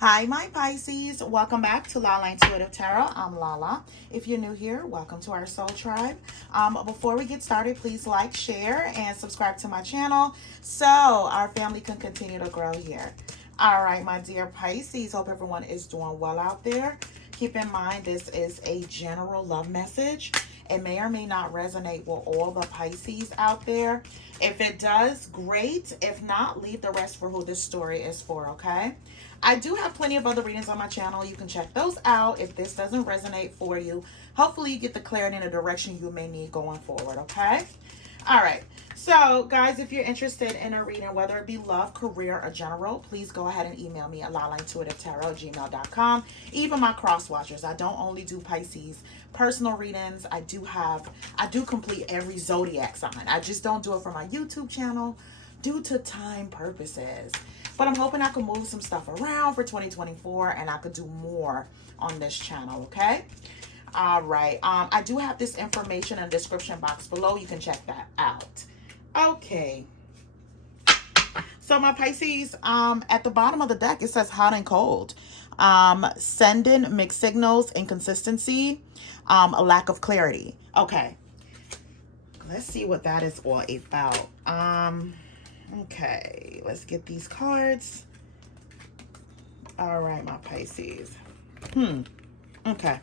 Hi, my Pisces. Welcome back to Lala Intuitive Tarot. I'm Lala. If you're new here, welcome to our soul tribe. Before we get started, please like, share, and subscribe to my channel so our family can continue to grow here. All right, my dear Pisces. Hope everyone is doing well out there. Keep in mind, this is a general love message. It may or may not resonate with all the Pisces out there. If it does, great. If not, leave the rest for who this story is for, okay? I do have plenty of other readings on my channel. You can check those out if this doesn't resonate for you. Hopefully you get the clarity and the direction you may need going forward, okay? All right. So, guys, if you're interested in a reading, whether it be love, career, or general, please go ahead and email me at lalaintuitivetarot@gmail.com. Even my cross watchers. I don't only do Pisces personal readings. I do complete every Zodiac sign. I just don't do it for my YouTube channel due to time purposes. But I'm hoping I can move some stuff around for 2024 and I could do more on this channel, okay? All right. I do have this information in the description box below. You can check that out. Okay. So my Pisces, at the bottom of the deck, it says hot and cold. Sending mixed signals, inconsistency, a lack of clarity. Okay. Let's see what that is all about. Okay, let's get these cards. All right, my Pisces. Okay.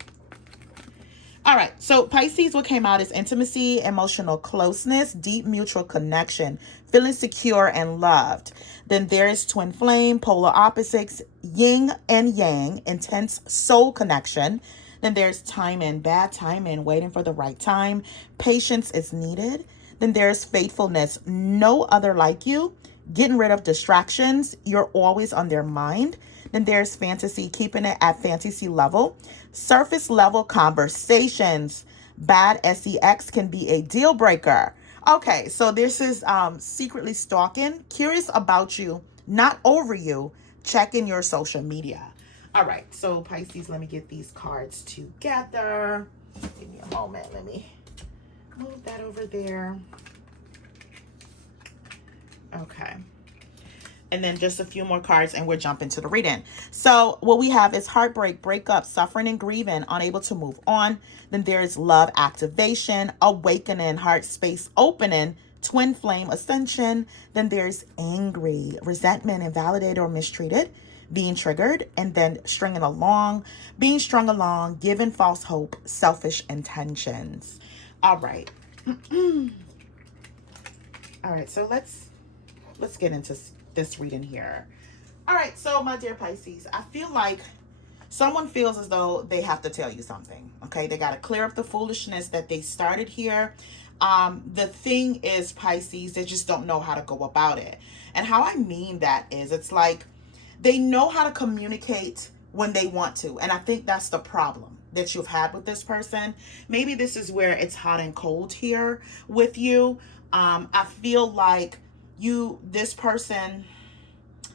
All right, so Pisces, what came out is intimacy, emotional closeness, deep mutual connection, feeling secure and loved. Then there's twin flame, polar opposites, yin and yang, intense soul connection. Then there's timing, bad timing, waiting for the right time. Patience is needed. Then there's faithfulness, no other like you, getting rid of distractions. You're always on their mind. Then there's fantasy, keeping it at fantasy level. Surface level conversations. Bad sex can be a deal breaker. Okay, so this is secretly stalking, curious about you, not over you, checking your social media. All right, so Pisces, let me get these cards together. Give me a moment. Let me move that over there. Okay. And then just a few more cards and we're jumping to the reading. So what we have is heartbreak, breakup, suffering and grieving, unable to move on. Then there's love activation, awakening, heart space opening, twin flame ascension. Then there's angry, resentment, invalidated or mistreated, being triggered, and then stringing along, being strung along, giving false hope, selfish intentions. All right. All right, so let's get into this reading here. All right, so my dear Pisces, I feel like someone feels as though they have to tell you something, okay? They got to clear up the foolishness that they started here. The thing is, Pisces, they just don't know how to go about it. And how I mean that is, it's like they know how to communicate when they want to. And I think that's the problem that you've had with this person. Maybe this is where it's hot and cold here with you. I feel like this person,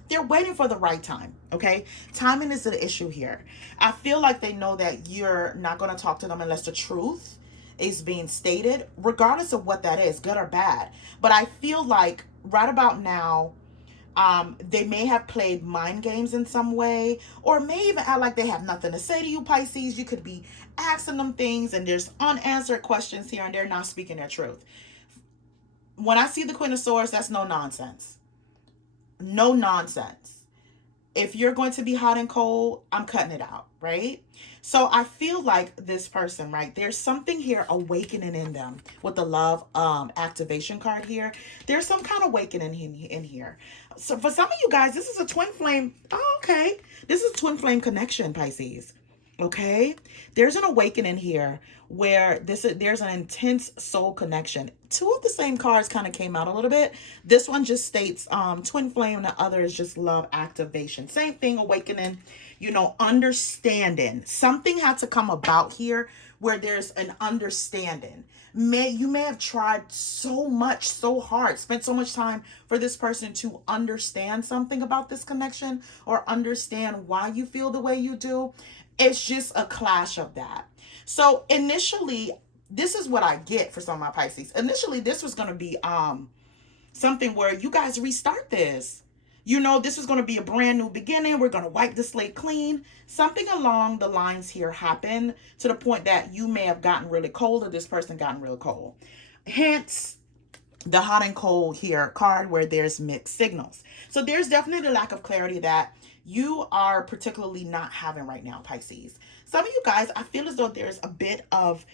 they're waiting for the right time, okay? Timing is the issue here. I feel like they know that you're not going to talk to them unless the truth is being stated, regardless of what that is, good or bad. But I feel like right about now, they may have played mind games in some way, or may even act like they have nothing to say to you, Pisces. You could be asking them things and there's unanswered questions here and they're not speaking their truth. When I see the Queen of Swords, that's no nonsense. No nonsense. If you're going to be hot and cold, I'm cutting it out, right? So I feel like this person, right, there's something here awakening in them with the love activation card here. There's some kind of awakening in here. So for some of you guys, this is a twin flame. Oh, okay. This is twin flame connection, Pisces. Okay, there's an awakening here where there's an intense soul connection. Two of the same cards kind of came out a little bit. This one just states twin flame, and the other is just love activation. Same thing, awakening, understanding. Something had to come about here where there's an understanding. You may have tried so much, so hard, spent so much time for this person to understand something about this connection or understand why you feel the way you do. It's just a clash of that. So initially, this is what I get for some of my Pisces. Initially, this was going to be something where you guys restart this. You know, this is going to be a brand new beginning. We're going to wipe the slate clean. Something along the lines here happened to the point that you may have gotten really cold, or this person gotten really cold. Hence, the hot and cold here card, where there's mixed signals. So there's definitely a lack of clarity that you are particularly not having right now, Pisces. Some of you guys, I feel as though there's a bit of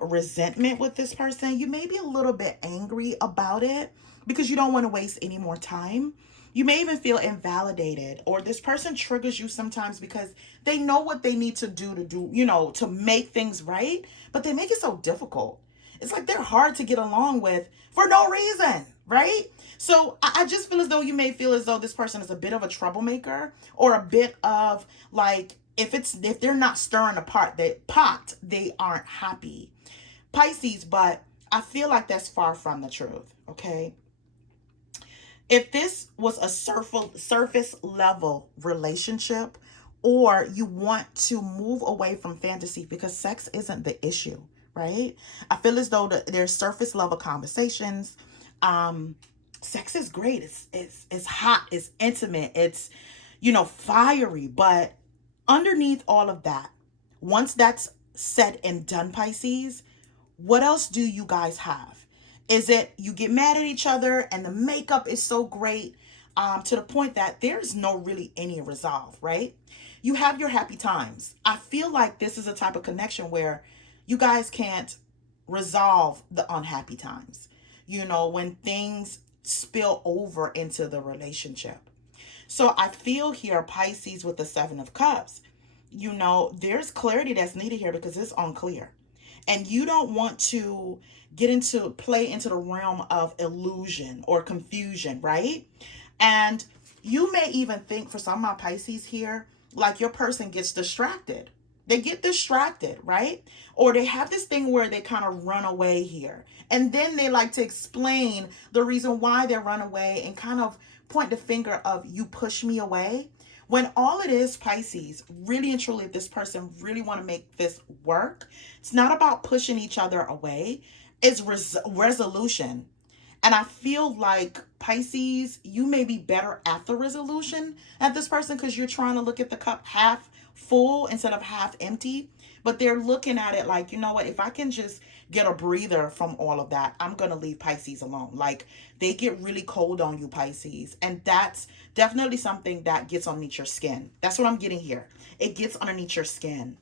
resentment with this person. You may be a little bit angry about it because you don't want to waste any more time. You may even feel invalidated, or this person triggers you sometimes because they know what they need to do, you know, to make things right, but they make it so difficult. It's like they're hard to get along with for no reason, right? So I just feel as though you may feel as though this person is a bit of a troublemaker, or a bit of like, if they're not stirring the pot, they aren't happy, Pisces. But I feel like that's far from the truth, okay? If this was a surface level relationship, or you want to move away from fantasy because sex isn't the issue, right? I feel as though there's surface level conversations. Sex is great. It's hot. It's intimate. It's, you know, fiery. But underneath all of that, once that's said and done, Pisces, what else do you guys have? Is it you get mad at each other and the makeup is so great to the point that there's no really any resolve, right? You have your happy times. I feel like this is a type of connection where you guys can't resolve the unhappy times, you know, when things spill over into the relationship. So I feel here, Pisces, with the Seven of Cups, you know, there's clarity that's needed here because it's unclear. And you don't want to play into the realm of illusion or confusion, right? And you may even think, for some of my Pisces here, like your person gets distracted. They get distracted, right? Or they have this thing where they kind of run away here. And then they like to explain the reason why they run away and kind of point the finger of, you push me away. When all it is, Pisces, really and truly, if this person really want to make this work, it's not about pushing each other away. It's resolution. And I feel like, Pisces, you may be better at the resolution at this person because you're trying to look at the cup half full instead of half empty. But they're looking at it like, you know what, if I can just get a breather from all of that, I'm going to leave Pisces alone. Like, they get really cold on you, Pisces. And that's definitely something that gets underneath your skin. That's what I'm getting here. It gets underneath your skin.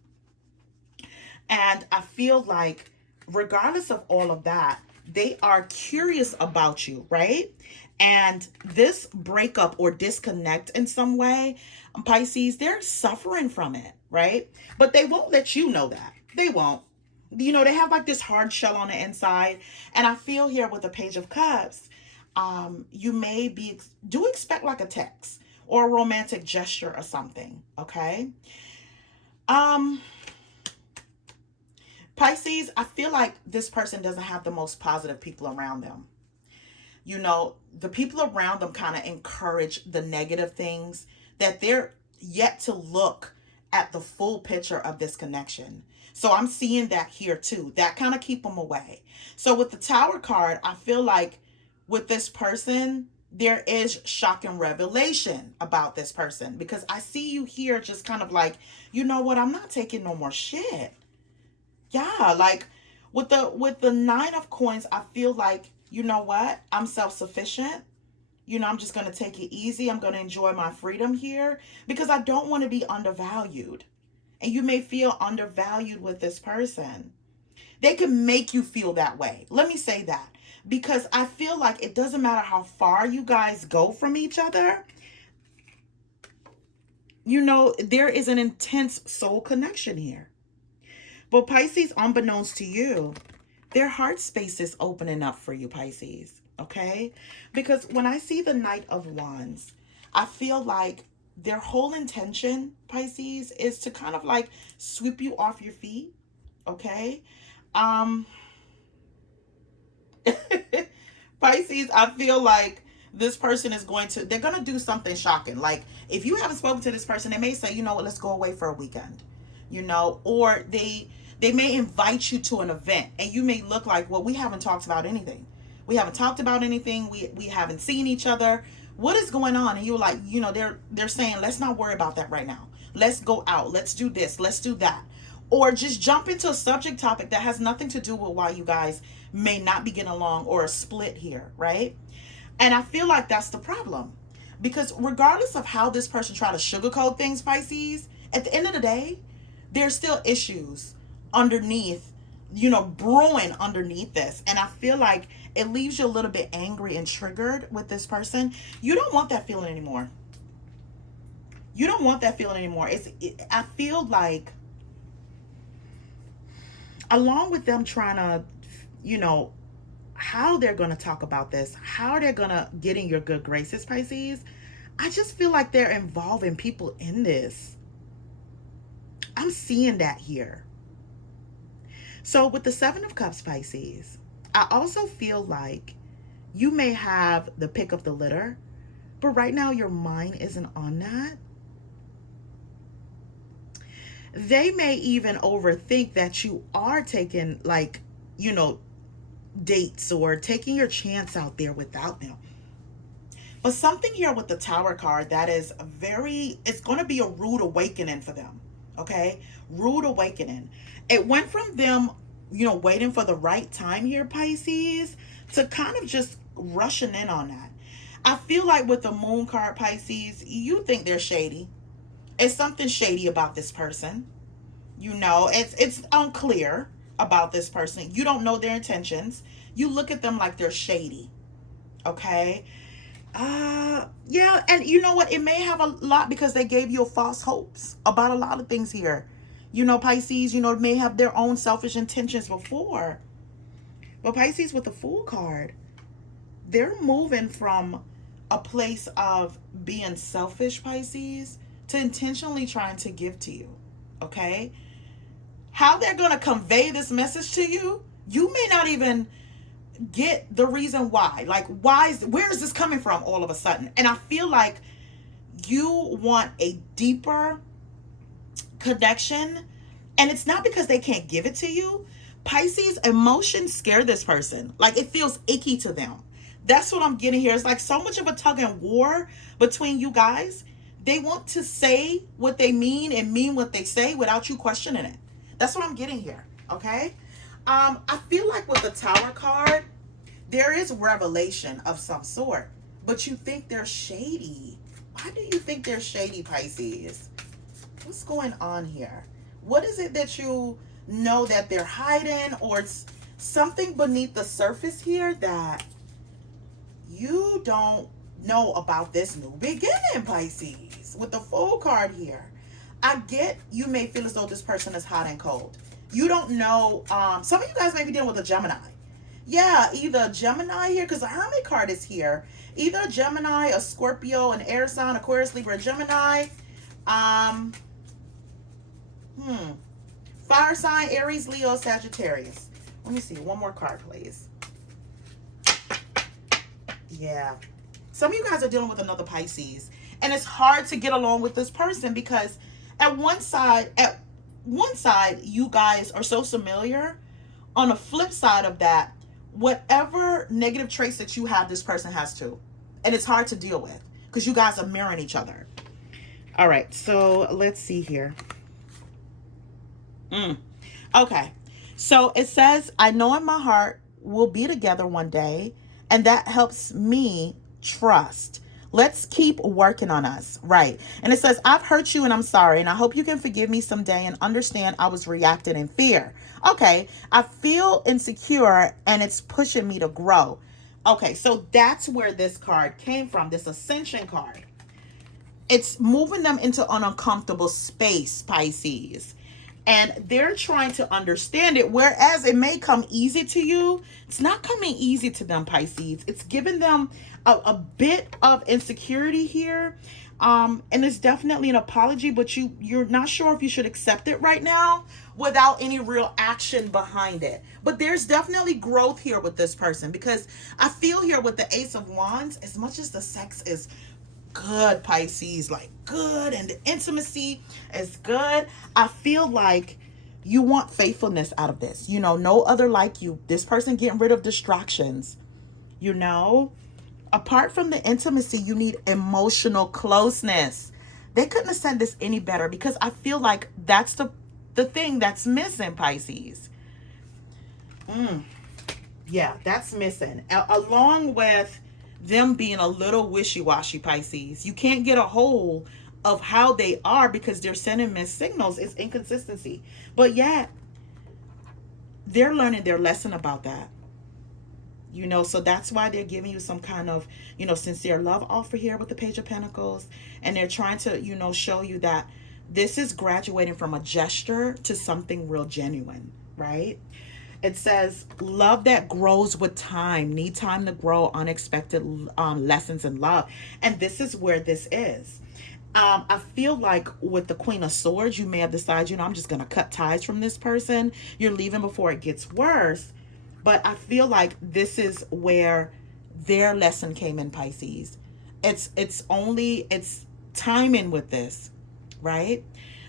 And I feel like, regardless of all of that, they are curious about you, right? And this breakup or disconnect in some way, Pisces, they're suffering from it, right? But they won't let you know that. They won't. You know, they have like this hard shell on the inside. And I feel here with the Page of Cups, you may do expect like a text or a romantic gesture or something, okay? Pisces, I feel like this person doesn't have the most positive people around them. You know, the people around them kind of encourage the negative things, that they're yet to look at the full picture of this connection. So I'm seeing that here too. That kind of keep them away. So with the Tower card, I feel like with this person, there is shock and revelation about this person, because I see you here just kind of like, you know what, I'm not taking no more shit. Yeah, like with the Nine of Coins, I feel like, you know what, I'm self-sufficient. You know, I'm just going to take it easy. I'm going to enjoy my freedom here because I don't want to be undervalued. And you may feel undervalued with this person. They can make you feel that way. Let me say that, because I feel like it doesn't matter how far you guys go from each other. You know, there is an intense soul connection here. But Pisces, unbeknownst to you, their heart space is opening up for you, Pisces. Okay? Because when I see the Knight of Wands, I feel like their whole intention, Pisces, is to kind of like sweep you off your feet. Okay? Pisces, I feel like this person is they're going to do something shocking. Like, if you haven't spoken to this person, they may say, you know what, let's go away for a weekend. You know, or they may invite you to an event and you may look like, well, we haven't talked about anything. We haven't talked about anything. We haven't seen each other. What is going on? And you're like, you know, they're saying, let's not worry about that right now. Let's go out. Let's do this. Let's do that. Or just jump into a subject topic that has nothing to do with why you guys may not be getting along or a split here, right? And I feel like that's the problem. Because regardless of how this person try to sugarcoat things, Pisces, at the end of the day, there's still issues underneath, you know, brewing underneath this. And I feel like it leaves you a little bit angry and triggered with this person. You don't want that feeling anymore. You don't want that feeling anymore. I feel like, along with them trying to, you know, how they're going to talk about this, how they're going to get in your good graces, Pisces, I just feel like they're involving people in this. I'm seeing that here. So with the Seven of Cups, Pisces, I also feel like you may have the pick of the litter, but right now your mind isn't on that. They may even overthink that you are taking, like, you know, dates or taking your chance out there without them. But something here with the Tower card that is it's going to be a rude awakening for them. Okay? Rude awakening. It went from them, you know, waiting for the right time here, Pisces, to kind of just rushing in on that. I feel like with the Moon card, Pisces, you think they're shady. It's something shady about this person. You know, it's unclear about this person. You don't know their intentions. You look at them like they're shady. Okay? Yeah, and you know what? It may have a lot because they gave you false hopes about a lot of things here. You know, Pisces, you know, may have their own selfish intentions before. But Pisces with the Fool card, they're moving from a place of being selfish, Pisces, to intentionally trying to give to you. Okay? How they're going to convey this message to you, you may not even get the reason why. Like, where is this coming from all of a sudden? And I feel like you want a deeper connection, and it's not because they can't give it to you. Pisces, emotions scare this person. Like, it feels icky to them. That's what I'm getting here. It's like so much of a tug and war between you guys. They want to say what they mean and mean what they say without you questioning it. That's what I'm getting here. Okay? I feel like with the Tower card, there is revelation of some sort, but you think they're shady. Why do you think they're shady, Pisces? What's going on here? What is it that you know that they're hiding, or it's something beneath the surface here that you don't know about this new beginning, Pisces? With the Fool card here, I get you may feel as though this person is hot and cold. You don't know. Some of you guys may be dealing with a Gemini. Yeah, either a Gemini here, because the Hermit card is here. Either a Gemini, a Scorpio, an air sign, Aquarius, Libra, Gemini. Fire sign, Aries, Leo, Sagittarius. Let me see. One more card, please. Yeah. Some of you guys are dealing with another Pisces. And it's hard to get along with this person because at one side, you guys are so familiar. On the flip side of that, whatever negative traits that you have, this person has too. And it's hard to deal with because you guys are mirroring each other. All right, so let's see here. Okay, so it says, I know in my heart we'll be together one day, and that helps me trust. Let's keep working on us. Right. And it says, I've hurt you and I'm sorry. And I hope you can forgive me someday and understand I was reacting in fear. Okay. I feel insecure and it's pushing me to grow. Okay. So that's where this card came from. This Ascension card. It's moving them into an uncomfortable space, Pisces. And they're trying to understand it, whereas it may come easy to you. It's not coming easy to them, Pisces. It's giving them a bit of insecurity here. And it's definitely an apology, but you're not sure if you should accept it right now without any real action behind it. But there's definitely growth here with this person, because I feel here with the Ace of Wands, as much as the sex is good, Pisces, like good, and the intimacy is good, I feel like you want faithfulness out of this. No other like you. This person getting rid of distractions, Apart from the intimacy, you need emotional closeness. They couldn't have said this any better, because I feel like that's the thing that's missing, Pisces. Yeah, that's missing. Along with them being a little wishy-washy, Pisces. You can't get a hold of how they are because they're sending mixed signals. It's inconsistency. But yet, they're learning their lesson about that. So that's why they're giving you some kind of, sincere love offer here with the Page of Pentacles. And they're trying to, show you that this is graduating from a gesture to something real genuine, right? It says, love that grows with time. Need time to grow unexpected lessons in love. And this is where this is. I feel like with the Queen of Swords, you may have decided, I'm just going to cut ties from this person. You're leaving before it gets worse. But I feel like this is where their lesson came in, Pisces. It's timing with this, right?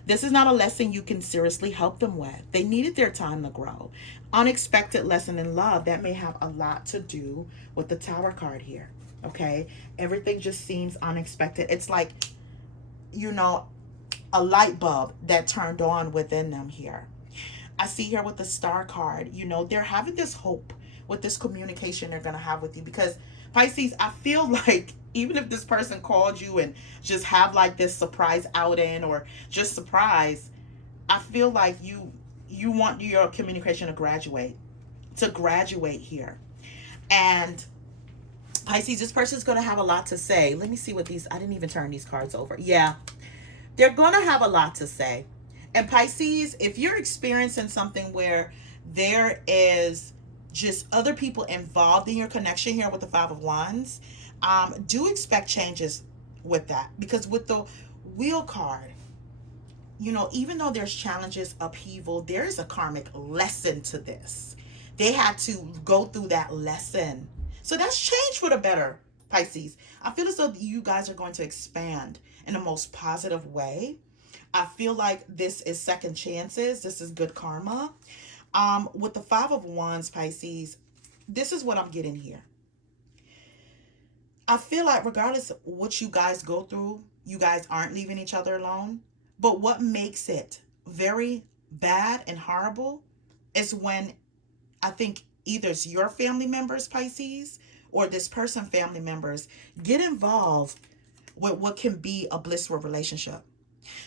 This is not a lesson you can seriously help them with. They needed their time to grow. Unexpected lesson in love, that may have a lot to do with the Tower card here, okay? Everything just seems unexpected. It's like, a light bulb that turned on within them here. I see here with the Star card, they're having this hope with this communication they're going to have with you, because Pisces, I feel like even if this person called you and just have like this surprise outing or just surprise, I feel like you want your communication to graduate here. And Pisces, this person's going to have a lot to say. Let me see what I didn't even turn these cards over. Yeah, they're going to have a lot to say. And Pisces, if you're experiencing something where there is just other people involved in your connection here with the Five of Wands, do expect changes with that. Because with the Wheel card, even though there's challenges, upheaval, there is a karmic lesson to this. They had to go through that lesson. So that's change for the better, Pisces. I feel as though you guys are going to expand in the most positive way. I feel like this is second chances. This is good karma. With the Five of Wands, Pisces, this is what I'm getting here. I feel like regardless of what you guys go through, you guys aren't leaving each other alone. But what makes it very bad and horrible is when I think either it's your family members, Pisces, or this person family members get involved with what can be a blissful relationship.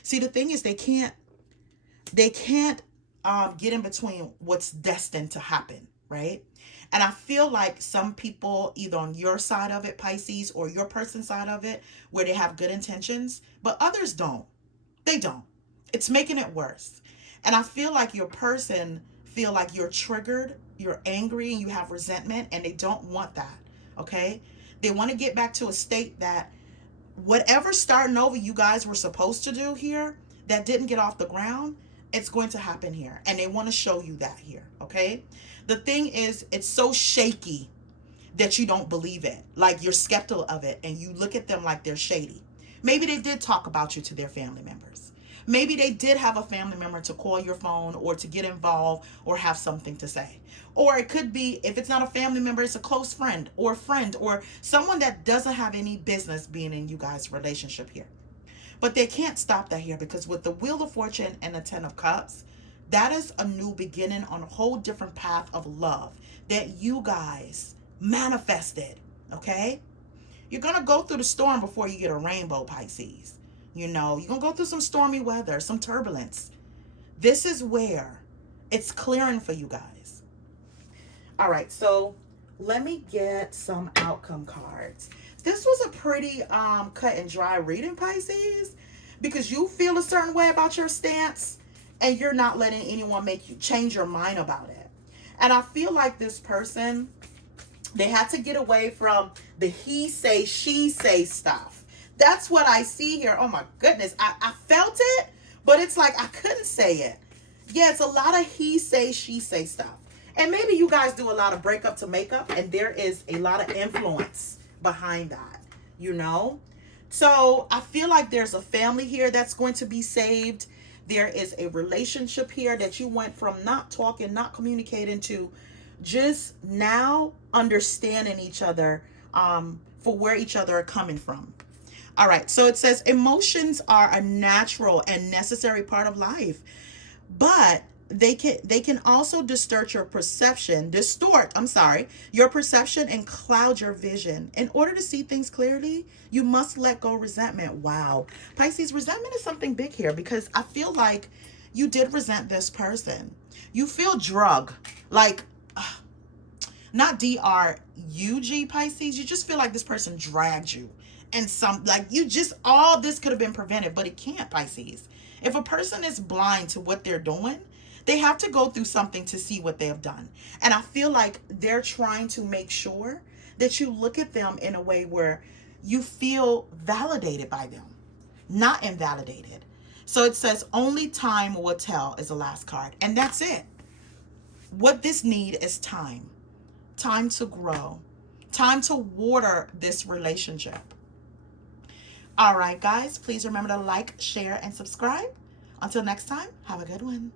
See, the thing is, they can't get in between what's destined to happen, right? And I feel like some people, either on your side of it, Pisces, or your person's side of it, where they have good intentions, but others don't. They don't. It's making it worse. And I feel like your person feel like you're triggered, you're angry, and you have resentment, and they don't want that, okay? They want to get back to a state that whatever starting over you guys were supposed to do here that didn't get off the ground, it's going to happen here. And they want to show you that here, okay? The thing is, it's so shaky that you don't believe it. Like, you're skeptical of it, and you look at them like they're shady. Maybe they did talk about you to their family members. Maybe they did have a family member to call your phone or to get involved or have something to say. Or it could be, if it's not a family member, it's a close friend or someone that doesn't have any business being in you guys' relationship here. But they can't stop that here, because with the Wheel of Fortune and the Ten of Cups, that is a new beginning on a whole different path of love that you guys manifested, okay? You're going to go through the storm before you get a rainbow, Pisces. You're going to go through some stormy weather, some turbulence. This is where it's clearing for you guys. All right, so let me get some outcome cards. This was a pretty cut and dry reading, Pisces, because you feel a certain way about your stance and you're not letting anyone make you change your mind about it. And I feel like this person, they had to get away from the he say, she say stuff. That's what I see here. Oh my goodness. I felt it, but it's like I couldn't say it. Yeah, it's a lot of he say, she say stuff. And maybe you guys do a lot of breakup to makeup, and there is a lot of influence behind that, So I feel like there's a family here that's going to be saved. There is a relationship here that you went from not talking, not communicating to just now understanding each other for where each other are coming from. All right, so it says emotions are a natural and necessary part of life, but they can also distort your perception and cloud your vision. In order to see things clearly, you must let go resentment. Wow. Pisces, resentment is something big here, because I feel like you did resent this person. You feel drug, like not D-R-U-G, Pisces. You just feel like this person dragged you. And all this could have been prevented, but it can't, Pisces. If a person is blind to what they're doing, they have to go through something to see what they have done. And I feel like they're trying to make sure that you look at them in a way where you feel validated by them, not invalidated. So it says only time will tell is the last card. And that's it. What this need is time. Time to grow. Time to water this relationship. All right, guys, please remember to like, share, and subscribe. Until next time, have a good one.